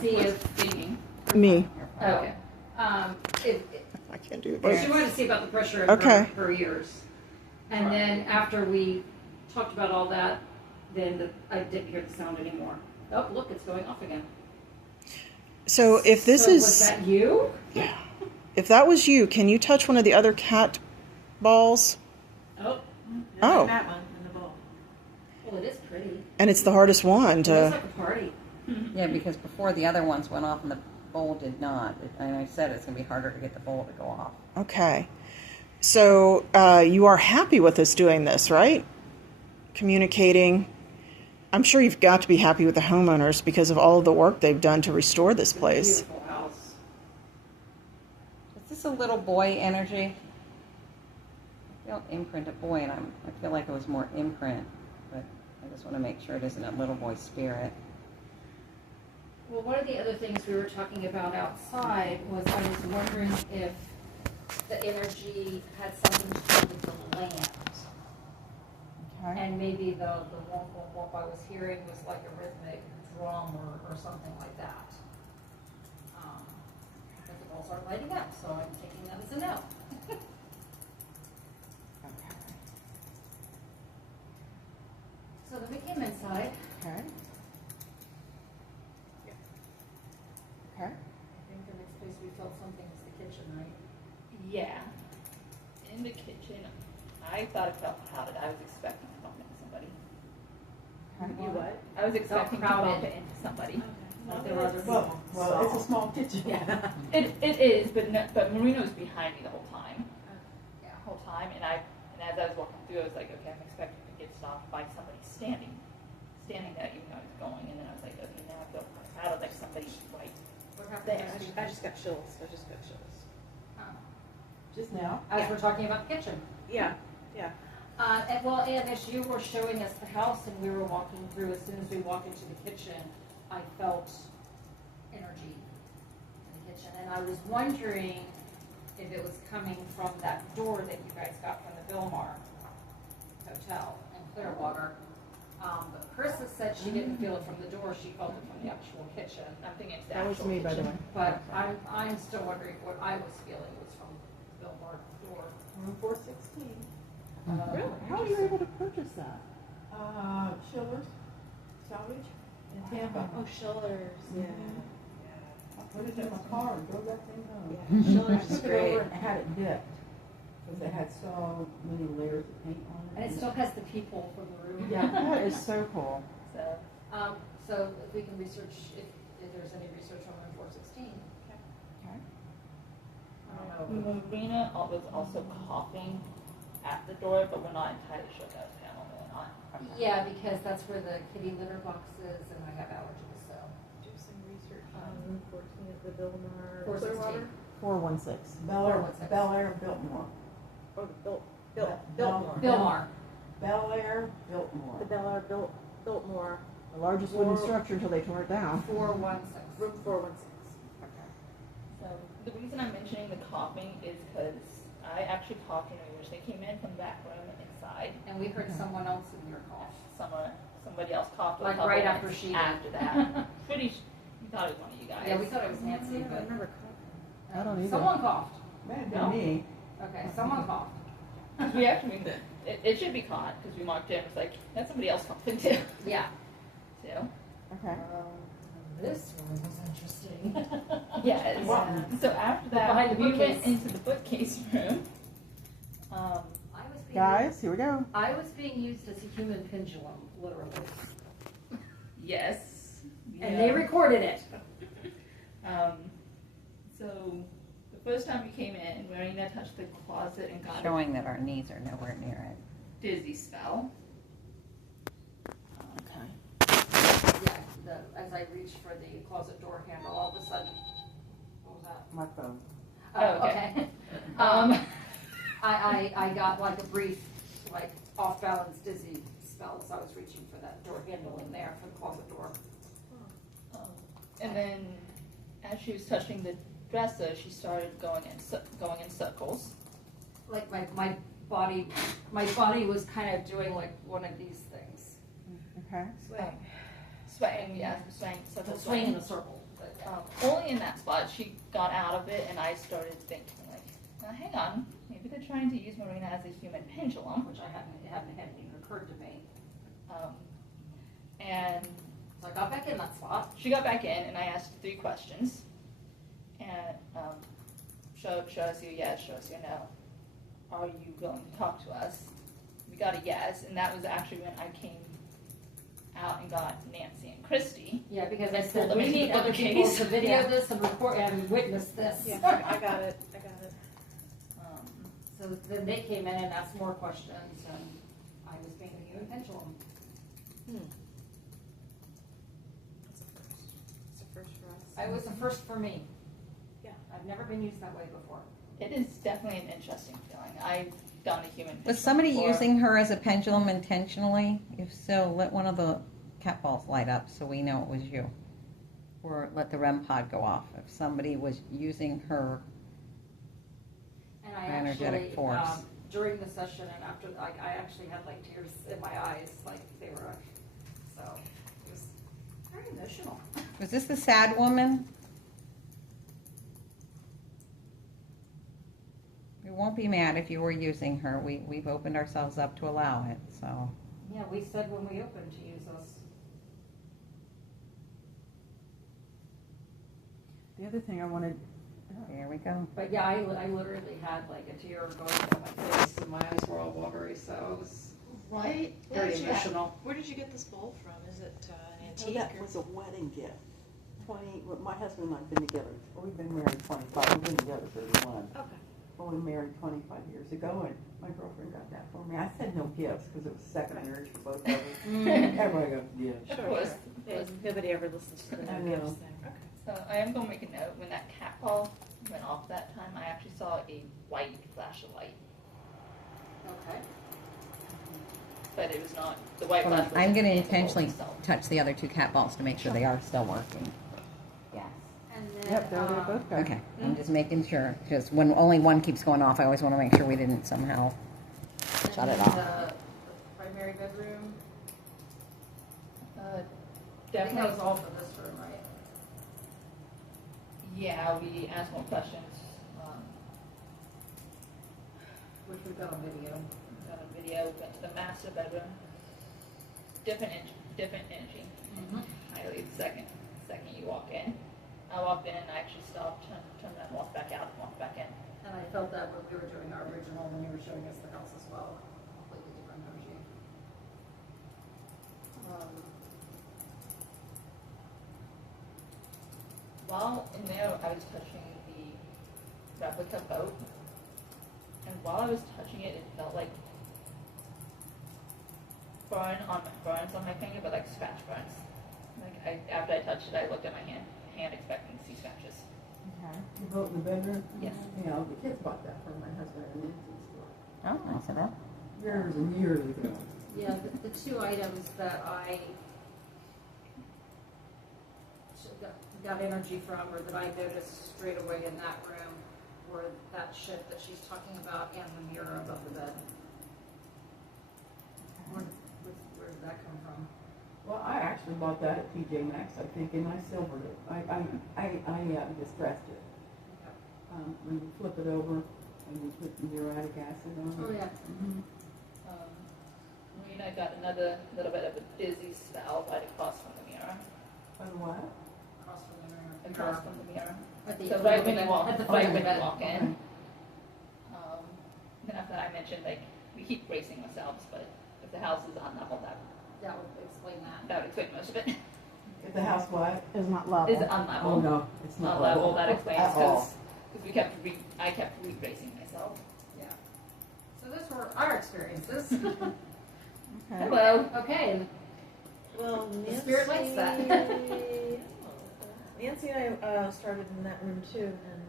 see What's if, speaking? Me. okay. I can't do Well, it. she wanted to see about the pressure in Okay. her ears. And then after we talked about all that, then I didn't hear the sound anymore. Oh, look, it's going off again. So if this So is, was that you? if that was you, can you touch one of the other cat balls? Oh, Oh. That one in the bowl. well, it is pretty. And it's the hardest one It looks to. like a party. Yeah, because before the other ones went off and the bowl did not. And I said it's going to be harder to get the bowl to go off. Okay. So you are happy with us doing this, right? Communicating. I'm sure you've got to be happy with the homeowners because of all of the work they've done to restore this place. Beautiful house. Is this a little boy energy? I feel imprint a boy, and I feel like it was more imprint, but I just want to make sure it isn't a little boy spirit. Well, one of the other things we were talking about outside was I was wondering if the energy had something to do with the land. Okay. And maybe the womp womp womp I was hearing was like a rhythmic drum or something like that. But the balls aren't lighting up, so I'm taking that as a no. So then we came inside. Okay. Okay. I think the next place we felt something was the kitchen, right? Yeah. In the kitchen, I thought it felt crowded. I was expecting to bump into somebody. You what? I was expecting to crowded. bump into somebody. Like there were other Well, people. it's a small kitchen. Yeah. It is, but no, but Marina was behind me the whole time. Yeah. The whole time, and as I was walking through, I was like, okay, I'm expecting to get stopped by somebody standing there, even though I was going, and then I was like, okay, now I feel crowded, like somebody right What happened there. next week? I just got chills. I just got chills. Oh. Just now? As we're talking about the kitchen. Yeah. Yeah. And as you were showing us the house and we were walking through, as soon as we walked into the kitchen, I felt energy in the kitchen. And I was wondering if it was coming from that door that you guys got from the Billmar Hotel in Clearwater. But Carissa said she didn't feel it from the door, she felt it from the actual kitchen. I'm thinking it's the That was actual me, by the kitchen. way. But I'm still wondering what I was feeling was from the Billmar door. Room 416. Really? How are you able to purchase that? Schiller's Salvage in Tampa. Oh, Schiller's. Yeah. I put it in my car and drove that thing home. Yeah, Schiller's is I took it over great. and had it dipped because it had so many layers of paint on it. And it still has the peephole from the room. Yeah. That is so cool. So So if we can research, if there's any research on room 416. Okay. I don't know. Marina was also coughing at the door, but we're not entirely sure if that was him or not. Yeah, because that's where the kitty litter box is and I have allergies, so. Do some research on room 14 at the Billmar. 416. 416. Bel Air, Biltmore. Oh, the Biltmore. Billmar. Bel Air, Biltmore. The Bel Air Biltmore. The largest wooden structure until they tore it down. 416. Room 416. So the reason I'm mentioning the coughing is because I actually coughed when we originally came in from the back room inside. And we heard someone else in your cough. Somebody else coughed Like a couple right minutes after she did. after that. We thought it was one of you guys. Yeah, we thought it was Nancy, I but. remember coughing. I don't either. Someone coughed. May have been No. me. Okay, someone coughed. 'Cause we actually, it should be caught because we walked in. It's like that's somebody else coughing too. Yeah. So Okay. This room was interesting. yes. Wow. So after that, Behind the we went bookcase. into the bookcase room. Guys, here we go. I was being used as a human pendulum, literally. Yes. And they recorded it. So the first time we came in, Marina touched the closet and got Showing that our knees are nowhere near it. a dizzy spell. Okay. Yeah, as I reached for the closet door handle, all of a sudden, what was that? My phone. Oh, okay. okay. I got like a brief, like off balance dizzy spell as I was reaching for that door handle in there for the closet door. And then, as she was touching the dresser, she started going in circles. Like my body was kind of doing like one of these things. Okay. Swaying, yeah, swaying, So circles, swinging in a circle. But only in that spot, she got out of it, and I started thinking, like, now hang on, maybe they're trying to use Marina as a human pendulum. Which it hadn't even occurred to me. And So I got back in that spot. she got back in, and I asked 3 questions. And show us you yes, show us you no. Are you going to talk to us? We got a yes, and that was actually when I came out and got Nancy and Christy. Yeah, because I And said, pulled them we into need the other people bookcase. to video Yeah. this and record and witness this. Yeah, I got it. Um, So then they came in and asked more questions, and I was being a human pendulum. It's a first for us. It was a first for me. Yeah. I've never been used that way before. it is definitely an interesting feeling. I've done a human pendulum Was somebody before. using her as a pendulum intentionally? If so, let one of the cat balls light up so we know it was you. Or let the REM pod go off if somebody was using her. And I Energetic actually, force. during the session and after, like, I actually had like tears in my eyes, like they were, so it was very emotional. Was this the sad woman? We won't be mad if you were using her. We've opened ourselves up to allow it, so. Yeah, we said when we opened to use us. The other thing I wanted, There we go. But yeah, I literally had like a tear going down my face and my eyes were all watery, so it was Right? very emotional. Where did you get this bowl from? Is it an Oh, antique? that was a wedding gift. Well, my husband and I have been together, we've been married 25, we've been together 31. Okay. Well, we married 25 years ago, and my girlfriend got that for me. I said no gifts, because it was second marriage for both of us. Everybody got gifts. Sure, Was- sure. Yeah, nobody ever listens to the I no know. gifts thing. Okay. So I am going to make a note, when that cat ball went off that time, I actually saw a white flash of light. Okay. But it was not, the white Hold on. flash was I'm going to in the bowl intentionally itself. touch the other 2 cat balls to make sure they are still working. Yes. And then, yep, there they both go. Okay, I'm just making sure, because when only one keeps going off, I always want to make sure we didn't somehow and shut it then off. The primary bedroom, Uh, I think Definitely. that was all for this room, right? Yeah, we asked more questions. Which we've got on video. We got a video, we went to the master bedroom. Different energy. Highly the second you walk in. I walked in and I actually stopped, turned around, walked back out, and walked back in. And I felt that when we were doing our original, when you were showing us the house as well, completely different energy. While in there, I was touching the replica boat. And while I was touching it, it felt like burns on my finger, but like scratch burns. After I touched it, I looked at my hand expecting to see scratches. You vote in the bedroom? Yes. Yeah, the kids bought that for my husband and Nancy's store. Oh, I said that. Years and years ago. Yeah, the 2 items that I got energy from, or that I noticed straight away in that room, were that shit that she's talking about and the mirror above the bed. Where did that come from? Well, I actually bought that at TJ Maxx, I think, and I silvered it. I distressed it. When you flip it over and you put muriatic acid on it. Oh, yeah. Marina got another little bit of a dizzy spell right across from the mirror. On what? Across from the mirror. Across from the mirror. At the, So right when you walk, at the right foot of when the you bed. walk in. Then after that, I mentioned like we keep bracing ourselves, but if the house is on level, that That would explain that. would explain most of it. If the house what? Is not level. Is unlevel. Oh, no, it's Not not level. level. That explains At all. because I kept rebracing myself. Yeah. So those were our experiences. Okay. Hello. Okay. Well, The spirit likes that. Nancy and I started in that room too, and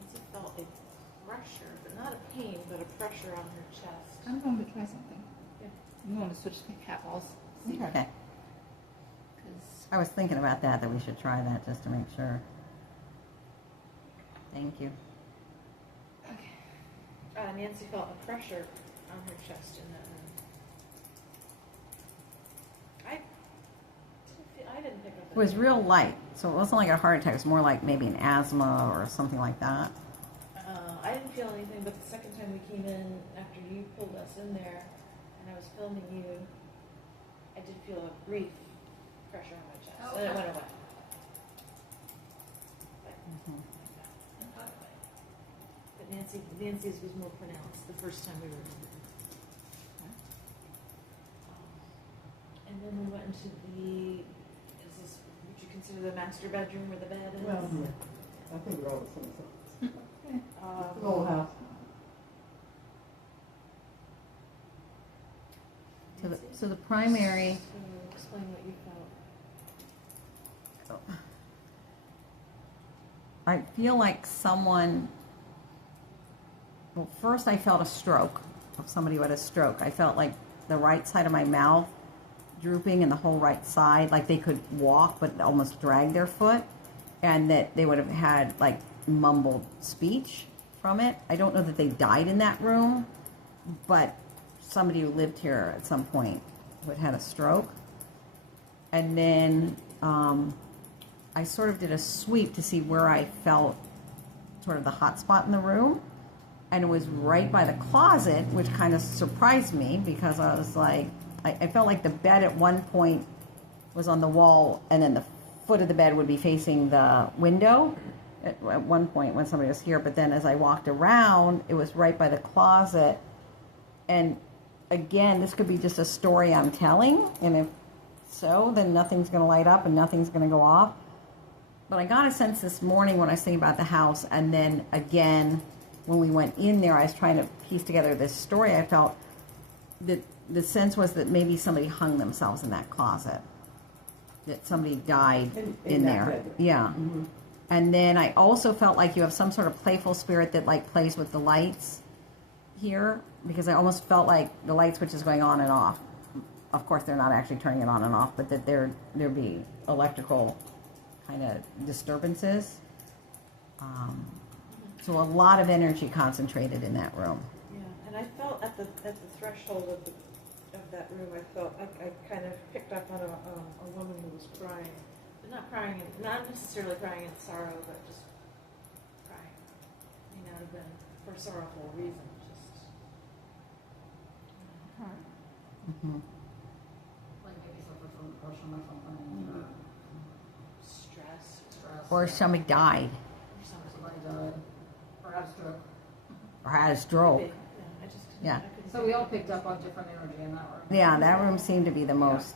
Nancy felt a pressure, but not a pain, but a pressure on her chest. I'm going to try something. I'm going to switch to cat balls. Okay. 'Cause I was thinking about that we should try that just to make sure. Thank you. Nancy felt a pressure on her chest in that room. I It was real light, so it wasn't like a heart attack. It was more like maybe an asthma or something like that. I didn't feel anything, but the second time we came in after you pulled us in there, and I was filming you, I did feel a brief pressure on my chest, and it went away. But Nancy's was more pronounced the first time we were in. And then we went into would you consider the master bedroom where the bed is? Well, yeah. I think we're all the same size. Um, The whole house. So the primary. So explain what you felt. I feel like someone. Well, first I felt a stroke of somebody who had a stroke. I felt like the right side of my mouth drooping and the whole right side, like they could walk but almost drag their foot, and that they would have had like mumbled speech from it. I don't know that they died in that room, but somebody who lived here at some point who had a stroke. And then I sort of did a sweep to see where I felt sort of the hot spot in the room, and it was right by the closet, which kind of surprised me because I was like, I felt like the bed at one point was on the wall, and then the foot of the bed would be facing the window at one point when somebody was here. But then as I walked around, it was right by the closet. And again, this could be just a story I'm telling, and if so, then nothing's going to light up and nothing's going to go off. But I got a sense this morning when I was thinking about the house, and then again when we went in there, I was trying to piece together this story. I felt that the sense was that maybe somebody hung themselves in that closet, that somebody died in that there. bedroom. Yeah. Mm-hmm. And then I also felt like you have some sort of playful spirit that like plays with the lights here, because I almost felt like the light switch is going on and off. Of course, they're not actually turning it on and off, but that there'd be electrical kind of disturbances. So a lot of energy concentrated in that room. Yeah, and I felt at the threshold of that room, I kind of picked up on a woman who was crying, but not necessarily crying in sorrow, but just crying. May not have been for sorrowful reasons, just. Mm-hmm. Like maybe suffer from depression or something. Stress. Or somebody died, Somebody died. Or had a stroke. or had a stroke. Maybe. Yeah, I just couldn't- Yeah. I couldn't So we all picked up on different energy in that room. Yeah, that room seemed to be the most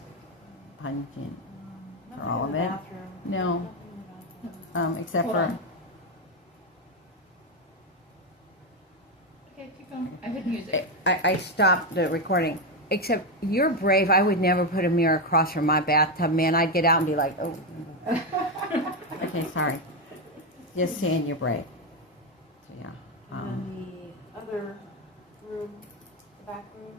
pungent, Nothing all in of the it. bathroom. No. Nothing in the bathroom. Except Hold for on. Okay, keep going. I hit music. I stopped the recording. Except you're brave. I would never put a mirror across from my bathtub, man. I'd get out and be like, oh. Okay, sorry. Just saying you're brave. So yeah. And then the other room, the back room,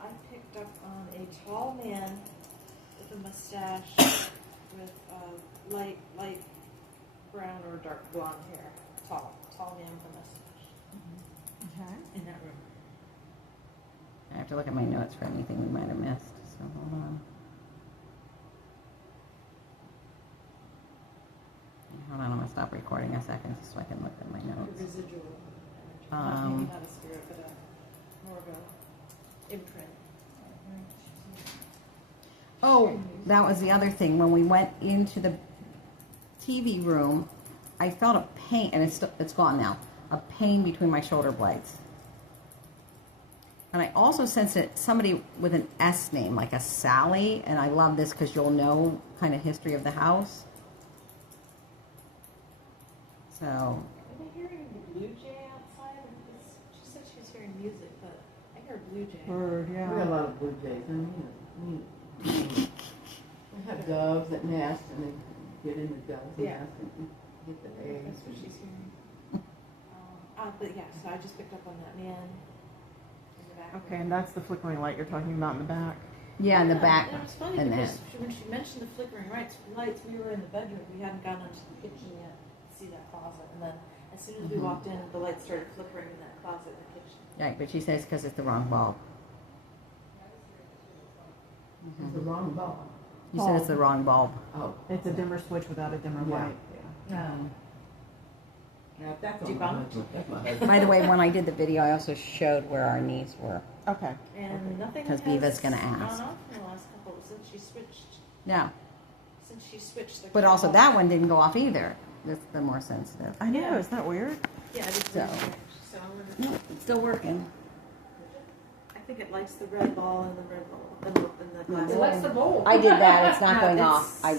I picked up on a tall man with a mustache with light brown or dark blonde hair. Tall man with a mustache. Okay. In that room. I have to look at my notes for anything we might have missed. So hold on. Hold on, I'm gonna stop recording a second so I can look at my The notes. residual energy. Maybe not a spirit, but more of a imprint. Oh, that was the other thing. When we went into the TV room, I felt a pain, and it's gone now. A pain between my shoulder blades. And I also sensed that somebody with an S name, like a Sally, and I love this because you'll know kind of history of the house. So, Am I hearing the blue jay outside? She said she was hearing music, but I hear a blue jay. Bird, We got a yeah. lot of blue jays, and we have doves that nest, and they get in the dove's Yeah. nest and get the eggs. That's what she's hearing. But yeah, so I just picked up on that man in the back. Okay, and that's the flickering light you're talking about in the back. yeah, in the back. And it was funny and because that. when she mentioned the flickering lights, we were in the bedroom. We hadn't gone into the kitchen yet to see that closet. And then as soon as we walked in, the lights started flickering in that closet in the kitchen. Right, but she says because it's the wrong bulb. It's the wrong ball. You said it's the wrong bulb. Oh, It's a dimmer switch without a dimmer yeah, light. yeah. Yeah, that's on my Debunked. husband. That's my husband. By the way, when I did the video, I also showed where our knees were. Okay. And nothing 'Cause has Viva's gonna gone ask. off in the last couple, since she switched, Yeah, the. but also that one didn't go off either. That's the more sensitive. I know, isn't that weird? Yeah, I did So. so I'm gonna, No, it's still working. I think it likes the red ball and the red ball, and the glass. It likes the bowl. I did that. It's not No, going it's- off. I